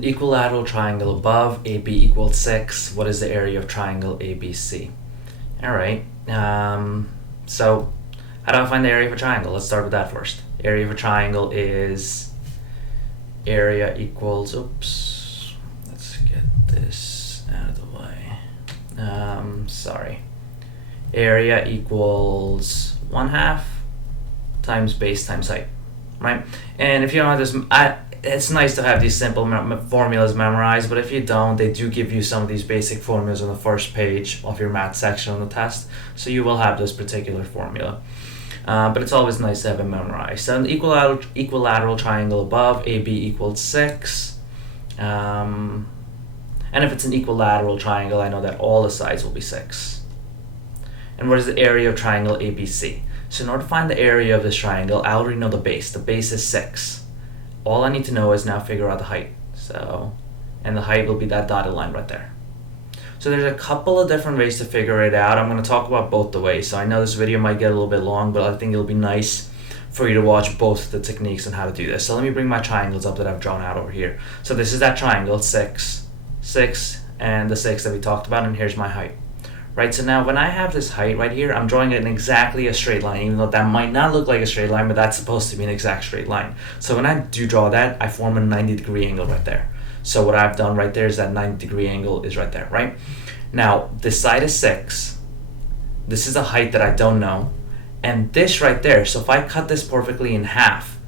Equilateral triangle above, AB equals 6. What is the area of triangle ABC? Alright, so how do I find the area of a triangle? Let's start with that first. Area of a triangle is area equals, let's get this out of the way. Area equals 1/2 times base times height, right? And if you don't have this, it's nice to have these simple formulas memorized, but if you don't, they do give you some of these basic formulas on the first page of your math section on the test, so you will have this particular formula. But it's always nice to have it memorized. So an equilateral triangle above, AB equals 6. And if it's an equilateral triangle, I know that all the sides will be 6. And what is the area of triangle ABC? So in order to find the area of this triangle, I already know the base. The base is 6. All I need to know is now figure out the height. And the height will be that dotted line right there. So there's a couple of different ways to figure it out. I'm going to talk about both the ways. So I know this video might get a little bit long, but I think it'll be nice for you to watch both the techniques on how to do this. So let me bring my triangles up that I've drawn out over here. So this is that triangle, 6, 6, and the 6 that we talked about, and here's my height. Right, so now when I have this height right here, I'm drawing it in exactly a straight line, even though that might not look like a straight line, but that's supposed to be an exact straight line. So when I do draw that, I form a 90-degree angle right there. So what I've done right there is that 90-degree angle is right there, right? Now, this side is 6. This is a height that I don't know. And this right there, so if I cut this perfectly in half,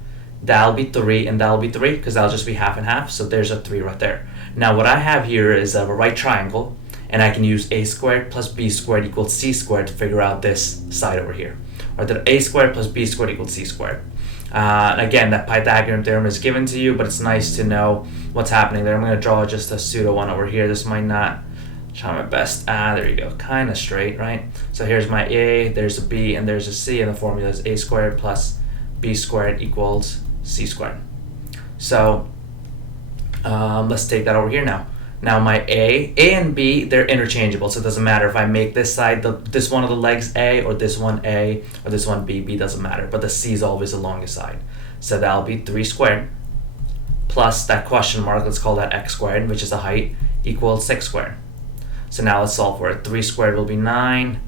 that'll be 3 and that'll be 3, because that'll just be half and half. So there's a 3 right there. Now what I have here is a right triangle, and I can use a squared plus b squared equals c squared to figure out this side over here. Or that a squared plus b squared equals c squared. Again, that Pythagorean theorem is given to you, but it's nice to know what's happening there. I'm going to draw just a pseudo one over here. This might not, try my best. There you go, kind of straight, right? So here's my a, there's a b, and there's a c, and the formula is a squared plus b squared equals c squared. So let's take that over here now. Now my A and B, they're interchangeable, so it doesn't matter if I make this side, this one of the legs A, or this one A, or this one B, B doesn't matter, but the C is always the longest side. So that'll be 3 squared, plus that question mark, let's call that x squared, which is the height, equals 6 squared. So now let's solve for it. 3 squared will be 9,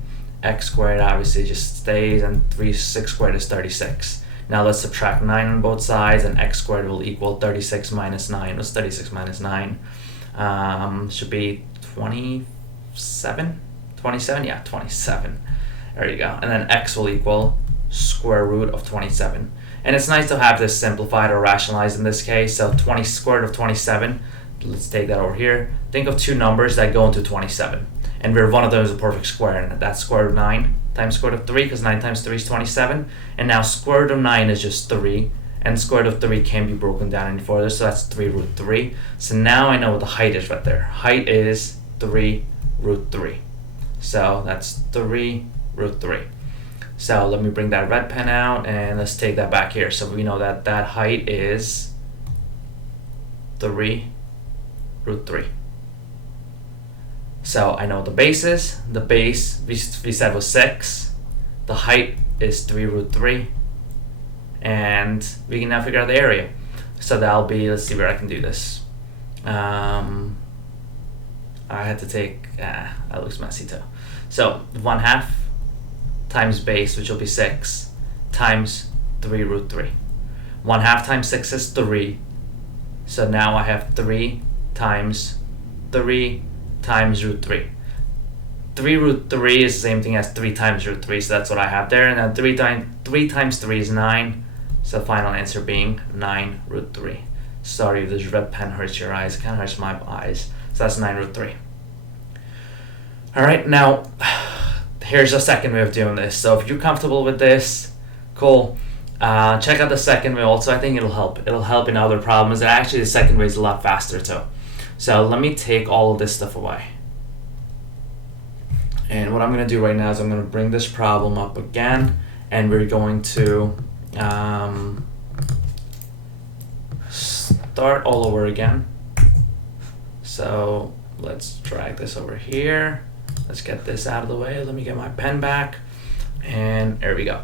x squared obviously just stays, and 6 squared is 36. Now let's subtract 9 on both sides, and x squared will equal 36 minus 9. What's 36 minus 9? Should be 27? 27? Yeah, 27. There you go. And then x will equal square root of 27. And it's nice to have this simplified or rationalized in this case. So 20 square root of 27, let's take that over here. Think of two numbers that go into 27. And where one of them is a perfect square, and that's square root of 9 times square root of 3, because 9 times 3 is 27. And now square root of 9 is just 3. And square root of 3 can't be broken down any further, so that's 3 root 3. So now I know what the height is right there. Height is 3 root 3. So that's 3 root 3. So let me bring that red pen out, and let's take that back here. So we know that that height is 3 root 3. So I know what the base is. The base, we said, was 6. The height is 3 root 3. And we can now figure out the area. So that'll be, let's see where I can do this. I had to take, that looks messy too. So 1/2 times base, which will be 6, times 3 root 3. 1/2 times 6 is 3. So now I have 3 times root 3. 3 root 3 is the same thing as 3 times root 3, so that's what I have there. And then 3 times 3 is 9. So the final answer being 9 root 3. Sorry if this red pen hurts your eyes. It kind of hurts my eyes. So that's 9 root 3. Alright, now here's a second way of doing this. So if you're comfortable with this, cool. Check out the second way also. I think it'll help. It'll help in other problems. And actually the second way is a lot faster too. So let me take all of this stuff away. And what I'm going to do right now is I'm going to bring this problem up again, and we're going to start all over again. So let's drag this over here. Let's get this out of the way. Let me get my pen back, and there we go.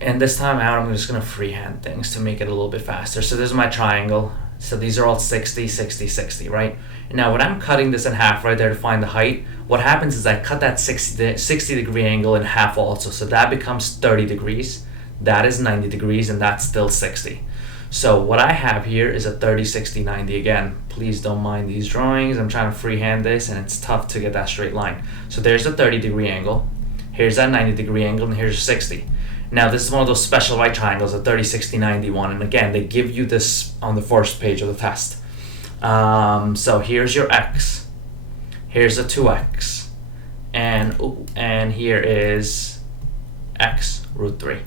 And this time out, I'm just going to freehand things to make it a little bit faster. So this is my triangle. So these are all 60, 60, 60, right? Now when I'm cutting this in half right there to find the height, what happens is I cut that 60 degree angle in half also. So that becomes 30 degrees. That is 90 degrees, and that's still 60. So what I have here is a 30, 60, 90 again. Please don't mind these drawings. I'm trying to freehand this, and it's tough to get that straight line. So there's a 30 degree angle. Here's that 90 degree angle, and here's a 60. Now this is one of those special right triangles, a 30, 60, 90 one. And again, they give you this on the first page of the test. So here's your x. Here's a 2x. And here is x root 3.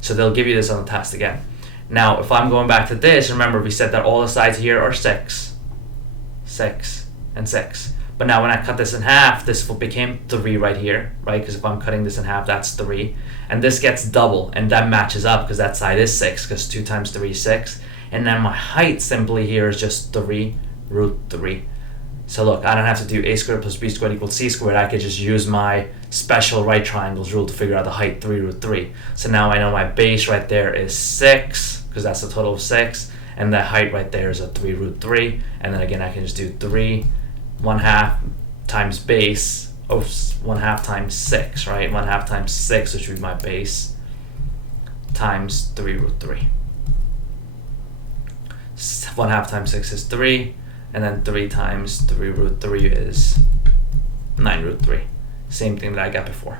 So they'll give you this on the test again. Now, if I'm going back to this, remember we said that all the sides here are 6, 6, and 6. But now when I cut this in half, this became 3 right here, right? Because if I'm cutting this in half, that's 3. And this gets double, and that matches up because that side is 6, because 2 times 3 is 6. And then my height simply here is just 3 root 3. So look, I don't have to do a squared plus b squared equals c squared. I could just use my special right triangles rule to figure out the height, 3 root 3. So now I know my base right there is 6, because that's a total of 6. And the height right there is a 3 root 3. And then again, I can just do 3, 1/2 times base, 1/2 times 6, right? 1/2 times 6, which would be my base, times 3 root 3. 1/2 times 6 is 3. And then 3 times 3 root 3 is 9 root 3. Same thing that I got before.